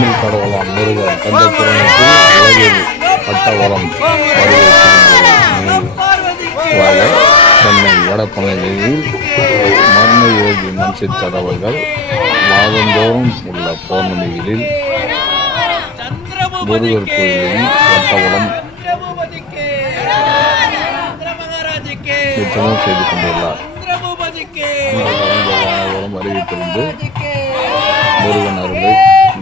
தமிழ் கடவுளாம் முருகன் தந்தை புராணத்தில் உலகில் பட்டவளம் வாழ சென்னை வடபழனியில் மர்ம யோகி மன்சித்தர் அவர்கள் மாதந்தோறும் உள்ள பௌர்ணமிகளில் முருகர் கோயிலில் வட்டவளம் நிச்சயம் செய்து கொண்டுள்ளார். அனைவரும் அறிவித்திருந்து முருகன் அருளை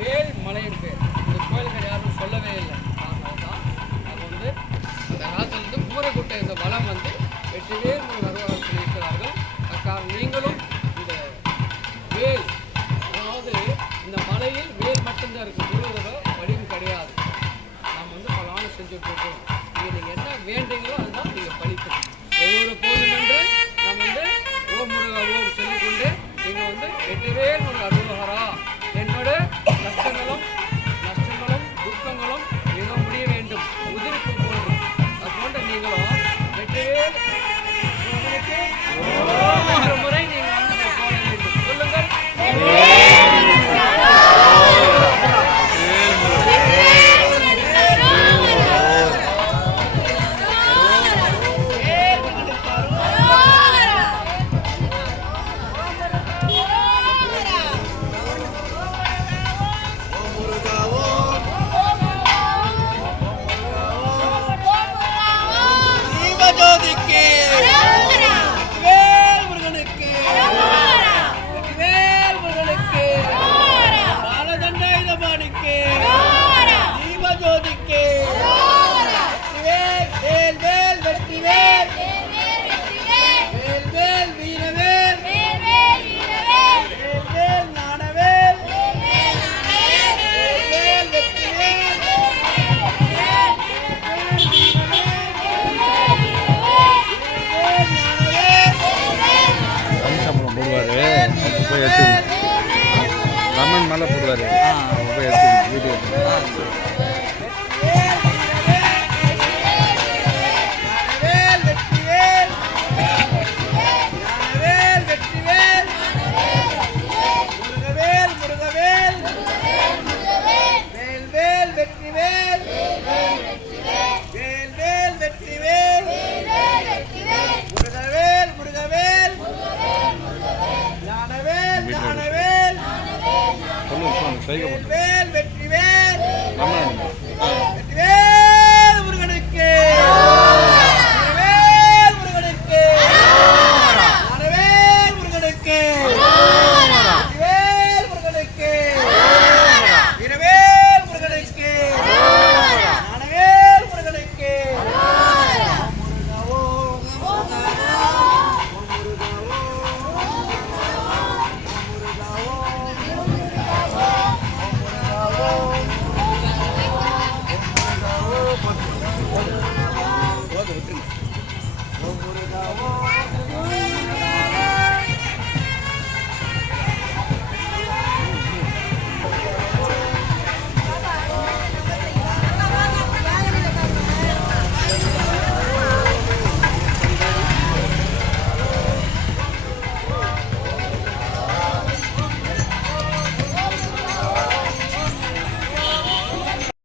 வேல் மலையின் பேர் இந்த கோயில்கள் யாரும் சொல்லவே இல்லை. காரணம் தான் அது வந்து அந்த காலத்தில் வந்து குமரகுட்டை இந்த வளம் வந்து வெற்றிவேல் வருவார்கள் சொல்லியிருக்கிறார்கள் அக்காரணம் நீங்களும் இந்த வேல் அதாவது இந்த மலையில் வேல் மட்டும்தான் இருக்குது முருகரோட வடிவம் கிடையாது. நாம் வந்து பல ஆண்டு செஞ்சுட்டு இருக்கோம் நீங்கள் நீங்கள் என்ன வேண்டீங்களோ அதுதான் நீங்கள் படிக்கணும் ஒவ்வொரு போதும் என்று நம்ம வந்து ஓம் முருகா ஓம் சொல்லிக்கொண்டு நீங்கள் வந்து வெற்றிவேல் முருக அருள்ஹரா கஷ்டங்களும் நஷ்டங்களும் துக்கங்களும் மிக முடிய தீபஜோதிக்கு வேல் வேல் வேல் வெற்றி வேல். வேல் வேல் வீரவேல் வேல். வேல் ஞானவேல் வேல். வேல் வெற்றி வேல். சம்பளம் போடுவாரு அப்போ போய் எடுத்து கமெண்ட் மேலே போடுவாரு. அப்போ போய் எடுத்து வீடியோ. சொல்லுங்க சைகை போட்டு வேல்